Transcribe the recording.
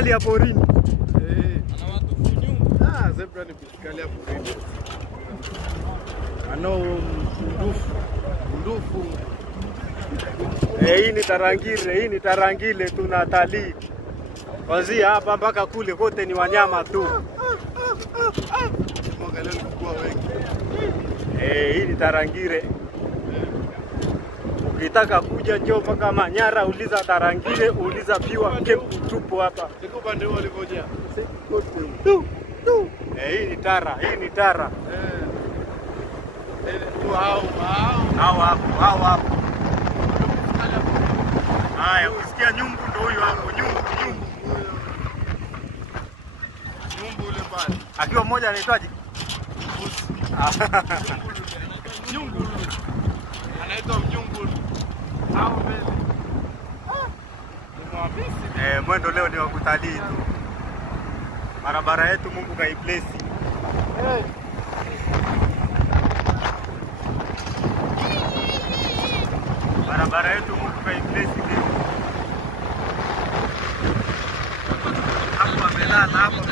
kali ya porini. Ana watu kunyungu. Zebra ni pisikali ya porini. Ano ndufu. Hii ni Tarangire tunatalii. Kwanzia hapa mpaka kule kote ni wanyama tu. Mwangalia kwa wengi. Hii ni Tarangire. Ukitaka kuja njoo mpaka Manyara, uliza Tarangire, uliza Biwa Camp, tupo hapa. Siko pande wao walivojea. Hii ni Tara. Hao hapo. Haya, ukisikia nyumbu ndio huyo hapo, nyumbu. Nyumbu ule pale. Akiwa mmoja anaitwaje? Nyumbu. Anaitwa Mnyungu. Hao mbele. Mwendo leo ni wa kutalii tu. Barabara yetu Mungu kaibless. Barabara yetu Mungu kaibless leo. Hapo amelala hapo.